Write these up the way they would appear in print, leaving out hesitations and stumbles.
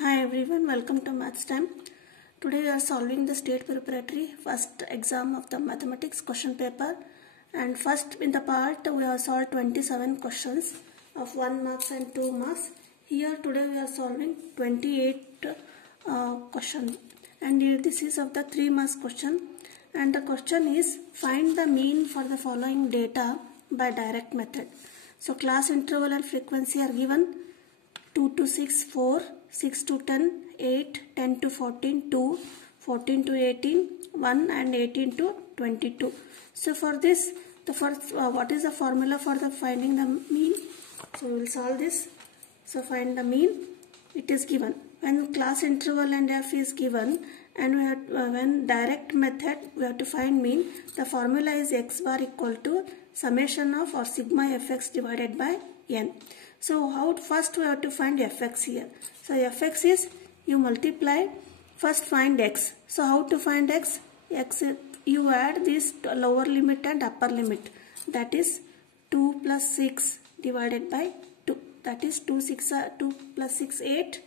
Hi everyone, welcome to Maths Time. Today we are solving the state preparatory first exam of the mathematics question paper, and first in the part we have solved 27 questions of 1 marks and 2 marks. Here today we are solving 28 question, and this is of the 3 marks question, and the question is find the mean for the following data by direct method. So class interval and frequency are given: 2 to 6, 4, 6 to 10, 8, 10 to 14, 2, 14 to 18, 1 and 18 to 22. So for this, the first, what is the formula for the finding the mean? So we will solve this. So find the mean. It is given when class interval and f is given, and we have, when direct method we have to find mean. The formula is x bar equal to summation of or sigma fx divided by n. So how first we have to find fx here. So fx is you multiply, first find x. So how to find x? X you add this lower limit and upper limit. That is 2 plus 6 divided by 2. That is 2 plus 6 8.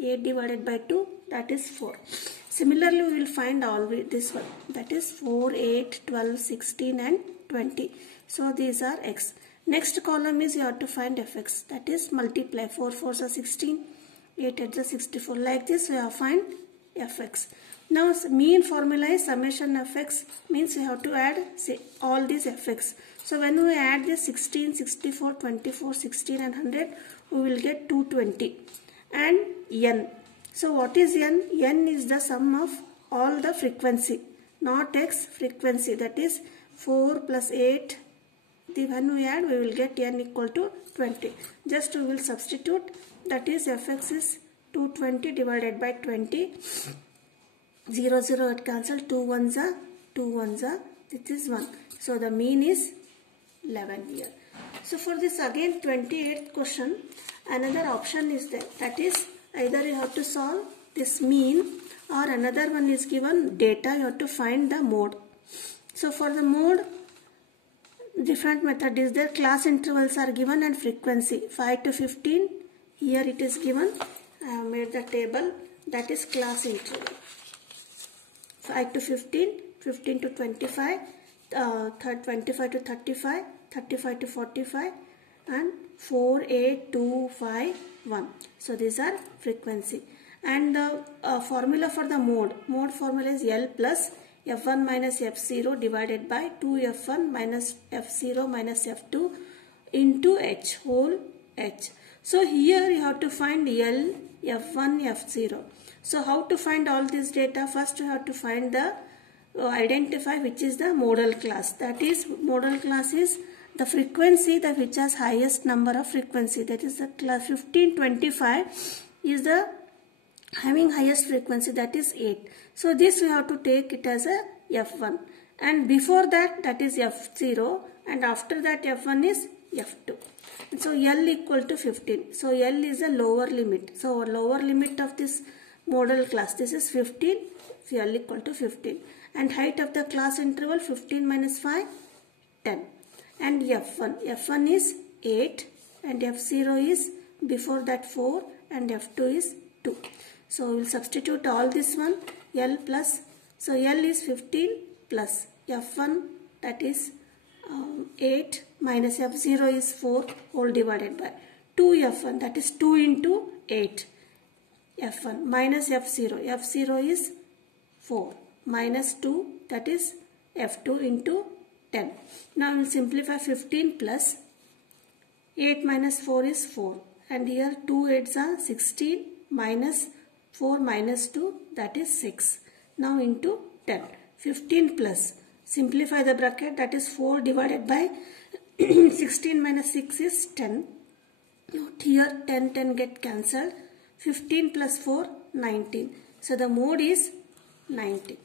8 divided by 2, that is 4. Similarly we will find all this one. That is 4, 8, 12, 16 and 20. So these are x. Next column is you have to find fx, that is multiply 4 4s are 16, 8 8s are 64. Like this we have to find fx. Now mean formula is summation fx, means we have to add all these fx. So when we add this 16, 64, 24, 16 and 100, we will get 220 and n. So what is n? N is the sum of all the frequency, not x, frequency, that is 4 plus 8. When we add, we will get n equal to 20. Just we will substitute, that is fx is 220 divided by 20. 0 0 it cancel, 2 1s are 2 1s are, this is 1. So the mean is 11 here. So for this again 28th question, another option is there, that is either you have to solve this mean or another one is given data, you have to find the mode. So for the mode, different method is there. Class intervals are given and frequency 5 to 15. Here it is given. I have made the table, that is class interval. 5 to 15, 15 to 25, 25 to 35, 35 to 45, and 4, 8, 2, 5, 1. So these are frequency. And the formula for the mode formula is L plus f1 minus f0 divided by 2f1 minus f0 minus f2 into h whole h. So here you have to find L, f1, f0. So how to find all this data? First you have to find the identify which is the modal class. That is modal class is the frequency that which has highest number of frequency. That is the class 1525 is the having highest frequency, that is 8. So this we have to take it as a f1, and before that, that is f0, and after that f1 is f2. And so L equal to 15. So L is a lower limit. So lower limit of this modal class, this is 15. So L equal to 15. And height of the class interval 15 minus 5, 10. And f1 is 8, and f0 is before that 4, and f2 is 2. So we will substitute all this one, L plus, so L is 15 plus f1, that is 8 minus f0 is 4 whole divided by 2f1, that is 2 into 8 f1 minus f0, f0 is 4 minus 2, that is f2 into 10. Now we will simplify 15 plus 8 minus 4 is 4, and here 2 8s are 16 minus 4 minus 2, that is 6. Now into 10. 15 plus, simplify the bracket, that is 4 divided by 16 minus 6 is 10. Note here 10 10 get cancelled. 15 plus 4, 19. So the mode is 19.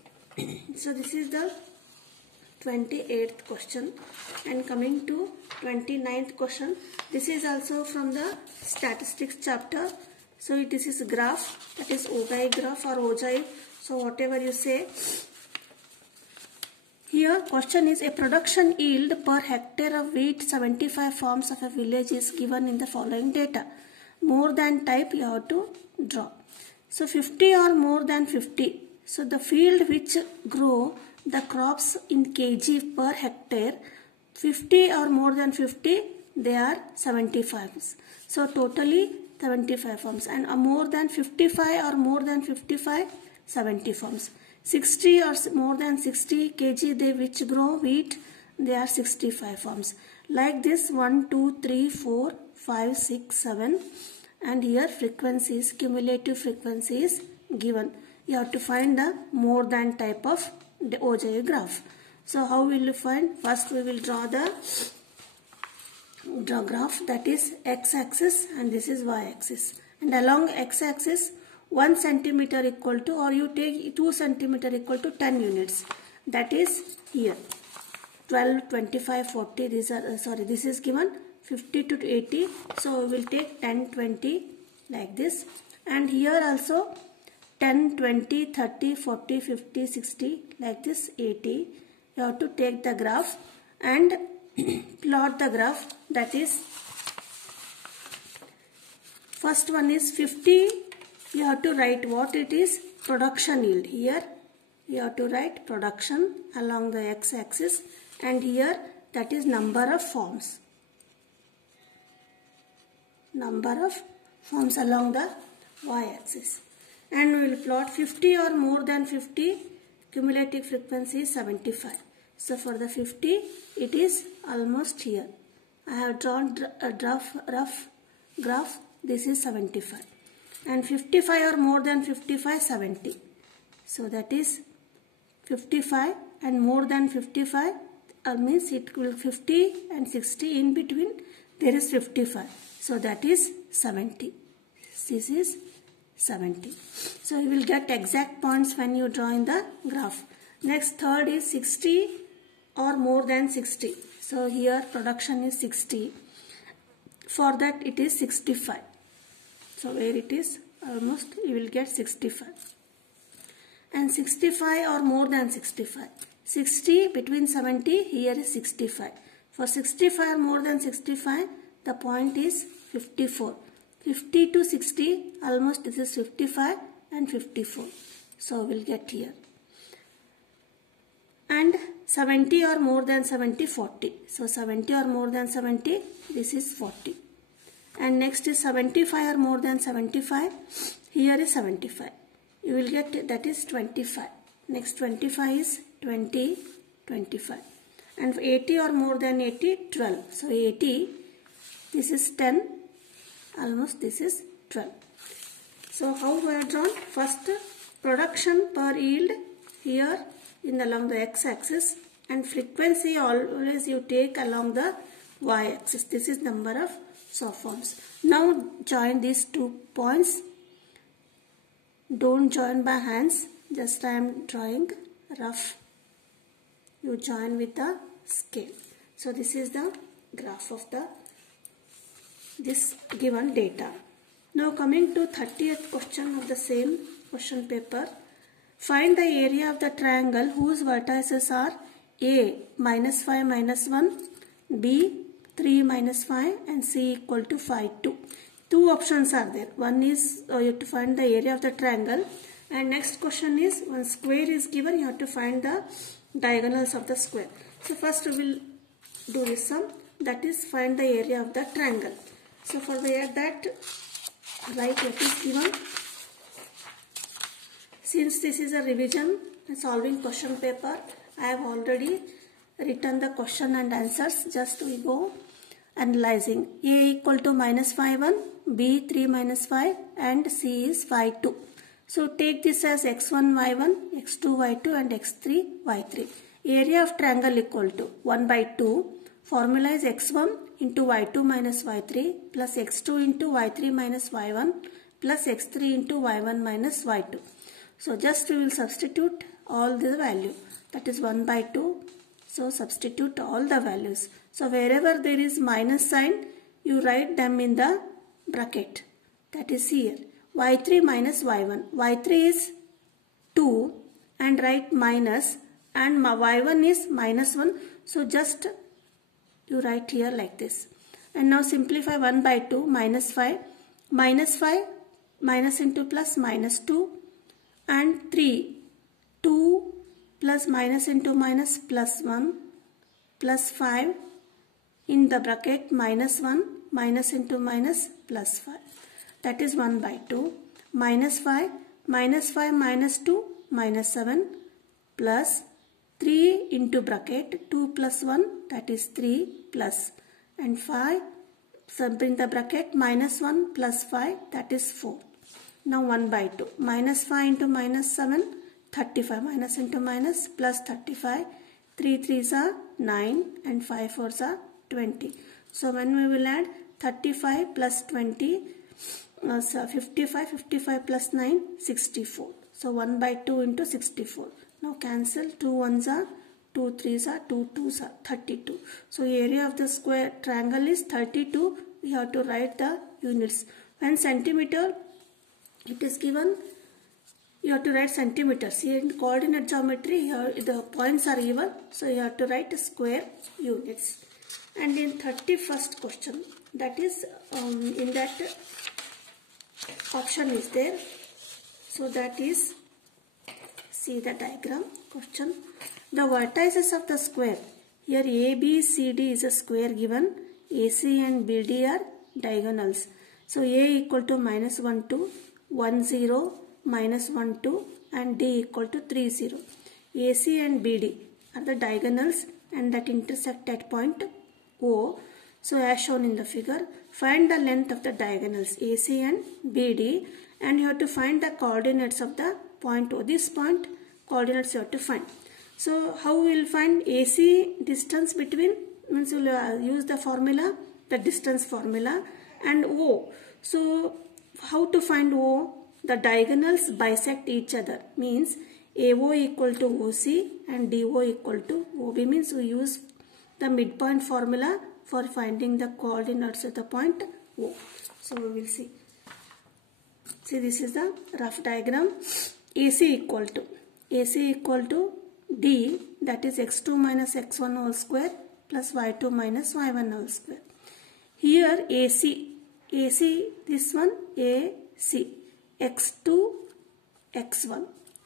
So this is the 28th question, and coming to 29th question. This is also from the statistics chapter. So this is graph, that is Ogai graph or Ojai. So whatever you say. Here question is a production yield per hectare of wheat 75 farms of a village is given in the following data. More than type you have to draw. So 50 or more than 50. So the field which grow the crops in kg per hectare, 50 or more than 50, they are 75. So totally 75 farms, and more than 55 or more than 55, 70 farms. 60 or more than 60 kg they which grow wheat, they are 65 farms. Like this 1, 2, 3, 4, 5, 6, 7, and here frequencies, cumulative frequency is given. You have to find the more than type of the OJ graph. So how will you find? First we will draw the graph, that is x-axis and this is y-axis. And along x-axis 1 centimeter equal to, or you take 2 centimeter equal to 10 units. That is here 12, 25, 40. These are this is given 50 to 80. So we will take 10, 20 like this. And here also 10, 20, 30, 40, 50, 60 like this, 80. You have to take the graph and plot the graph. That is, first one is 50. You have to write what it is, production yield. Here you have to write production along the x-axis, and here that is number of farms. Number of farms along the y-axis. And we will plot 50 or more than 50, cumulative frequency is 75. So for the 50, it is almost here. I have drawn a rough graph. This is 75. And 55 or more than 55, 70. So that is 55 and more than 55 means it will 50 and 60 in between. There is 55. So that is 70. This is 70. So you will get exact points when you draw in the graph. Next, third is 60 or more than 60. So here production is 60. For that it is 65. So where it is almost you will get 65. And 65 or more than 65. 60 between 70, here is 65. For 65 or more than 65, the point is 54. 50 to 60, almost this is 55 and 54. So we'll get here. And 70 or more than 70, 40. So 70 or more than 70, this is 40. And next is 75 or more than 75, here is 75. You will get that is 25. Next 25 is 20, 25. And 80 or more than 80, 12. So 80, this is 10, almost this is 12. So how we have drawn? First production per yield here along the x-axis, and frequency always you take along the y-axis. This is number of farms. Now join these 2 points. Don't join by hands, just I am drawing rough. You join with the scale. So this is the graph of this given data. Now coming to 30th question of the same question paper. Find the area of the triangle whose vertices are A -5 -1, B 3 -5 and C equal to 5 2. Two options are there. One is you have to find the area of the triangle, and next question is one square is given, you have to find the diagonals of the square. So first we will do this sum, that is find the area of the triangle. So for that write what is given. Since this is a revision solving question paper, I have already written the question and answers. Just we go analyzing. A equal to -5 1, B 3 -5 and C is 5 2. So take this as x1 y1, x2 y2 and x3 y3. Area of triangle equal to 1 by 2. Formula is x1 into y2 minus y3 plus x2 into y3 minus y1 plus x3 into y1 minus y2. So just we will substitute all the value, that is 1 by 2. So substitute all the values. So wherever there is minus sign, you write them in the bracket. That is here. Y3 minus y1. Y3 is 2 and write minus, and y1 is -1. So just you write here like this. And now simplify 1 by 2 -5. -5 minus into plus minus 2 and 3. 2 plus minus into minus plus 1 plus 5 in the bracket minus 1 minus into minus plus 5. That is 1 by 2 minus 5 minus 2 minus 7 plus 3 into bracket 2 plus 1 that is 3 plus and 5 in the bracket minus 1 plus 5 that is 4. Now 1 by 2 minus 5 into minus 7 35 minus into minus plus 35 3 3s are 9 and 5 4s are 20. So when we will add 35 plus 20 55 plus 9 64. So 1 by 2 into 64. Now cancel 2 1s are 2 3s are 2 2s are 32. So area of the square triangle is 32. We have to write the units. When centimeter it is given, you have to write centimeters. Here in coordinate geometry here the points are even, so you have to write square units. And in 31st question, that is in that option is there. So that is, see the diagram question. The vertices of the square. Here A, B, C, D is a square given. AC and BD are diagonals. So A equal to minus 1, 2, 1, 0, minus 1, 2 and D equal to 3, 0. AC and BD are the diagonals and that intersect at point O. So as shown in the figure, find the length of the diagonals AC and BD and you have to find the coordinates of the point O. This point coordinates you have to find. So how we will find AC distance between, means we will use the formula, the distance formula, and O. So how to find O? The diagonals bisect each other, means AO equal to OC and DO equal to OB, means we use the midpoint formula for finding the coordinates of the point O. So we will see. See, this is the rough diagram. AC equal to D, that is x2 minus x1 whole square plus y2 minus y1 whole square. Here AC this one AC, x2 x1,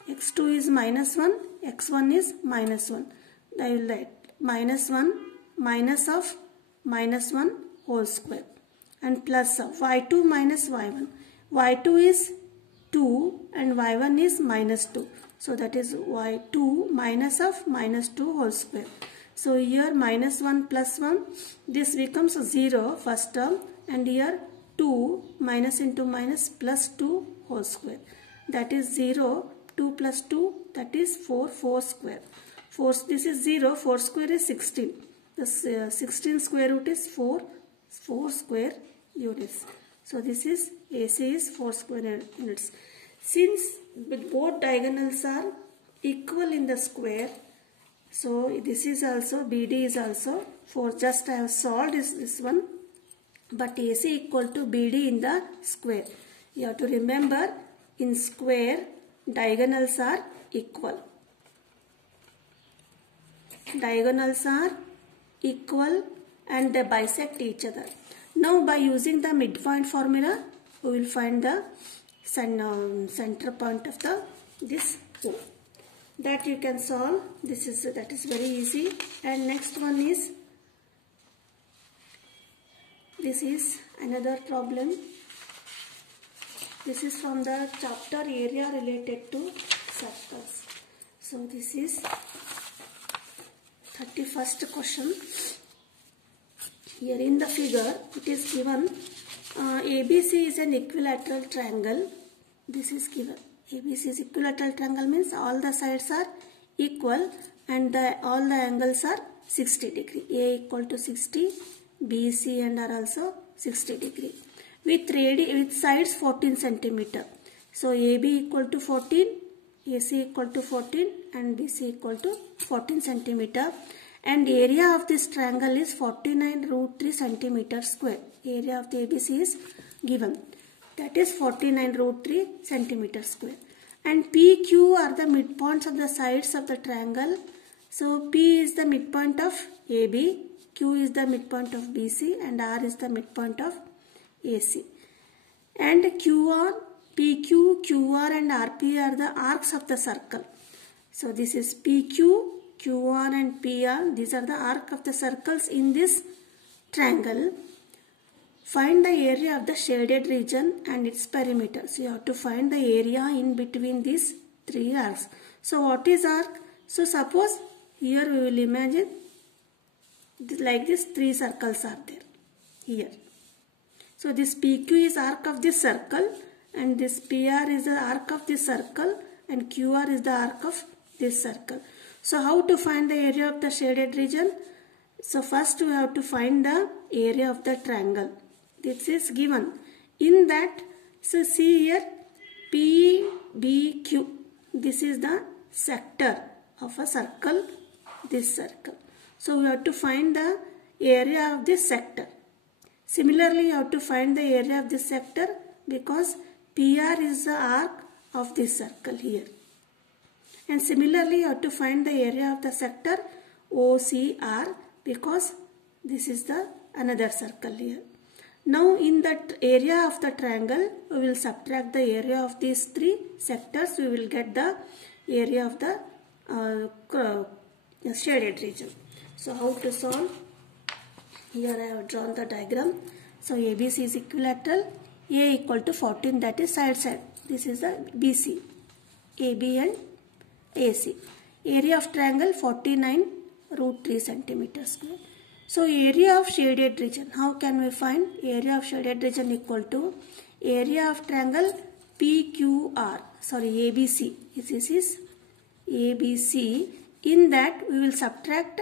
x2 is minus 1, x1 is minus 1. I will write minus 1 minus of minus 1 whole square and plus of y2 minus y1. y2 is 2 and y1 is minus 2. So that is y2 minus of minus 2 whole square. So here minus 1 plus 1, this becomes 0 first term, and here 2 minus into minus plus 2 whole square. That is 0, 2 plus 2, that is 4, 4 square. 4, this is 0, 4 square is 16. The 16 square root is 4 square units. So this is AC is 4 square units. Since both diagonals are equal in the square, so this is also, BD is also 4. Just I have solved this one, but AC equal to BD in the square. You have to remember, in square diagonals are equal. Diagonals are equal and they bisect each other. Now by using the midpoint formula, we will find the center point of this O. That you can solve. That is very easy. And next one is, this is another problem. This is from the chapter area related to circles. So this is 31st question. Here in the figure it is given ABC is an equilateral triangle. This is given. ABC is equilateral triangle, means all the sides are equal and all the angles are 60 degree. A equal to 60, B, C and are also 60 degree. With sides 14 centimeter. So AB equal to 14, AC equal to 14 and BC equal to 14 centimeter. And area of this triangle is 49 root 3 centimeter square. Area of the ABC is given. That is 49 root 3 centimeter square. And PQ are the midpoints of the sides of the triangle. So P is the midpoint of AB, Q is the midpoint of BC and R is the midpoint of AC. And PQ, QR and RP are the arcs of the circle. So this is PQ, QR and PR. These are the arc of the circles in this triangle. Find the area of the shaded region and its perimeter. So you have to find the area in between these three arcs. So what is arc? So suppose here we will imagine like this, three circles are there here. So this PQ is arc of this circle and this PR is the arc of this circle and QR is the arc of this circle. So how to find the area of the shaded region? So first we have to find the area of the triangle. This is given. In that, so see here PBQ. This is the sector of a circle, this circle. So we have to find the area of this sector. Similarly, you have to find the area of this sector because PR is the arc of this circle here. And similarly, you have to find the area of the sector OCR because this is the another circle here. Now in that area of the triangle, we will subtract the area of these three sectors. We will get the area of the shaded region. So how to solve? Here I have drawn the diagram. So ABC is equilateral. A equal to 14, that is side side. This is the BC. AB and AC. Area of triangle 49√3 centimeters square. So area of shaded region. How can we find? Area of shaded region equal to area of triangle PQR. Sorry, ABC. This is ABC. In that we will subtract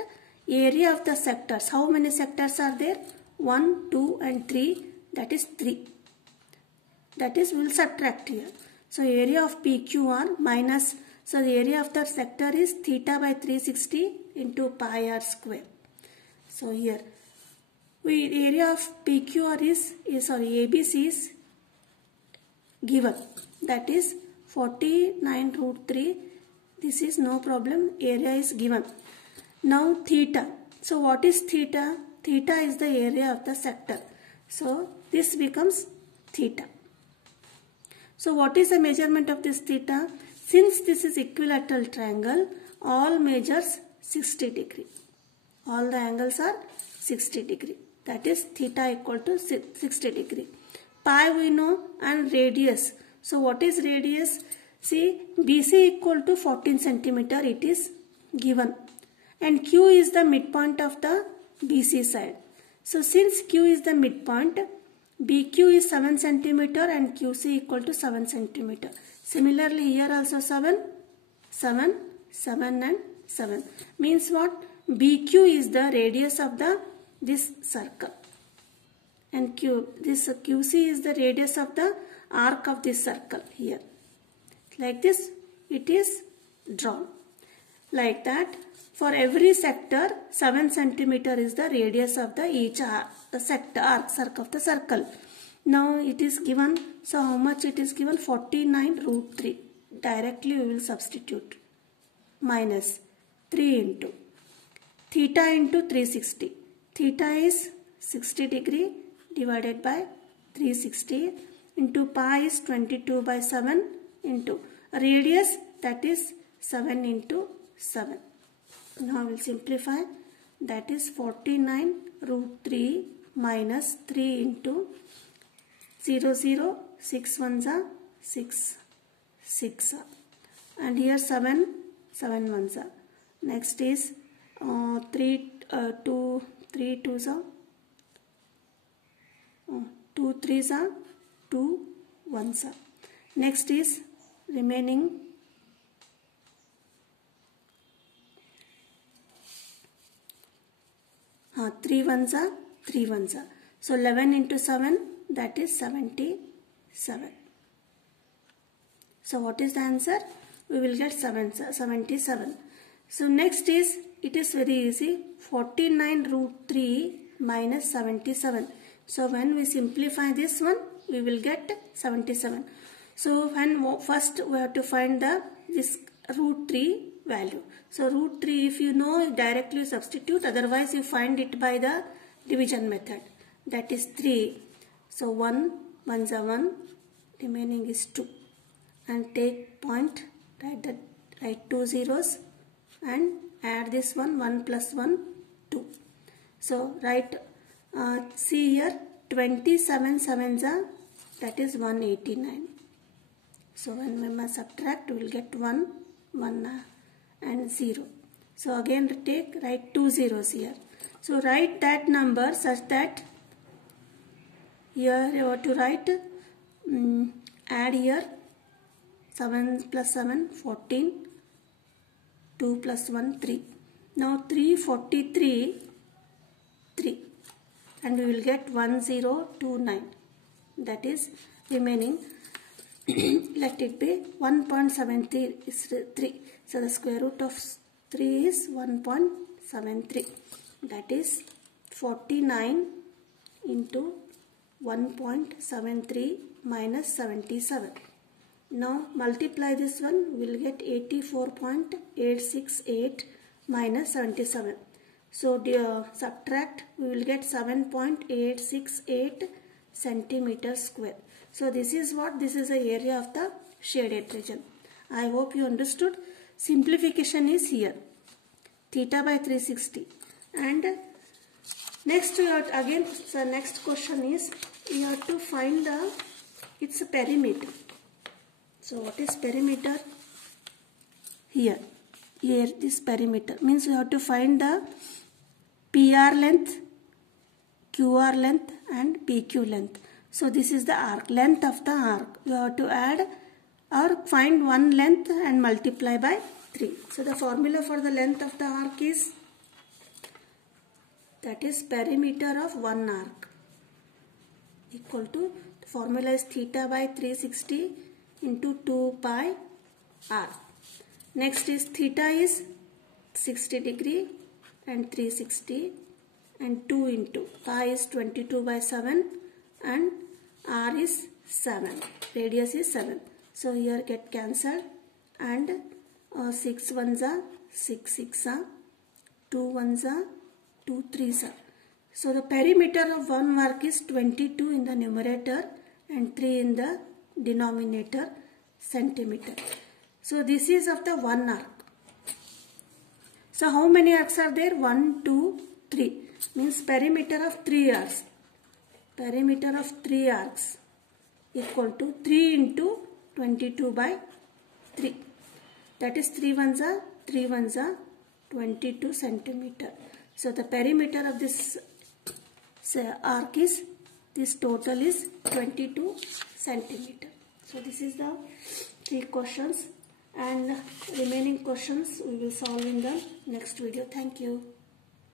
area of the sectors. How many sectors are there? 1, 2 and 3. That is 3. That is we will subtract here. So area of PQR minus, so the area of the sector is theta by 360 into pi r square. So here area of PQR is ABC is given, that is 49√3. This is no problem, area is given. Now theta. So what is theta? Theta is the area of the sector. So this becomes theta. So what is the measurement of this theta? Since this is equilateral triangle, all measures 60 degree. All the angles are 60 degree. That is theta equal to 60 degree. Pi we know and radius. So what is radius? See, BC equal to 14 centimeter it is given. And Q is the midpoint of the BC side. So since Q is the midpoint, BQ is 7 centimeter and QC equal to 7 centimeter. Similarly here also 7, 7, 7 and 7. Means what? BQ is the radius of this circle. And this QC is the radius of the arc of this circle here. Like this it is drawn. Like that, for every sector 7 centimeter is the radius of each arc, the sector arc of the circle. Now it is given. So how much it is given? 49√3. Directly we will substitute. Minus 3 into theta into 360. Theta is 60 degree divided by 360 into pi is 22 by 7 into radius, that is 7 into 7. Now we will simplify. That is 49√3 minus 3 into 0, 0, 6 ones are 6, 6 are. And here 7, 7 ones are. Next is 3 twos are 2 threes are 2 ones are. Next is remaining 3 ones are 3 ones are. So 11 into 7, that is 77. So what is the answer? We will get 77. So next is, it is very easy, 49√3 minus 77. So when we simplify this one, we will get 77. So when first we have to find this √3 value. So √3, if you know, directly substitute, otherwise you find it by the division method. That is 3. So 1 ones are 1, remaining is 2, and take point, write 2 zeros and add this one plus 1, 2. So write, see here, 27 sevens are, that is 189. So when we must subtract, we will get 1 and 0. So again write 2 zeros here. So write that number such that here you have to write, add here 7 plus 7, 14, 2 plus 1, 3. Now 343, 3, and we will get 1029. That is remaining. Let it be 1.73 is 3. So the square root of 3 is 1.73. That is 49 into 1.73 minus 77. Now multiply this one, we will get 84.868 minus 77. So subtract, we will get 7.868 centimeter square. So this is the area of the shaded region. I hope you understood. Simplification is here, theta by 360. And next we have again, the next question is, you have to find its perimeter. So what is perimeter? Here this perimeter means we have to find the PR length, QR length and PQ length. So this is the arc, length of the arc. You have to add or find one length and multiply by 3. So the formula for the length of the arc is, that is perimeter of one arc, equal to, the formula is theta by 360 into 2 pi r. Next is theta is 60 degree and 360, and 2 into pi is 22 by 7 and r is 7, radius is 7. So here get cancelled, and 6 ones are 6 6 are, 2 ones are 2 3s are. So the perimeter of one arc is 22 in the numerator and 3 in the denominator, centimeter. So this is of the one arc. So how many arcs are there? 1 2 3, means perimeter of 3 arcs. Perimeter of 3 arcs equal to 3 into 22 by 3. That is 3 ones are 22 centimeter. So the perimeter of this arc is, this total is 22 centimeter. So this is the 3 questions, and remaining questions we will solve in the next video. Thank you.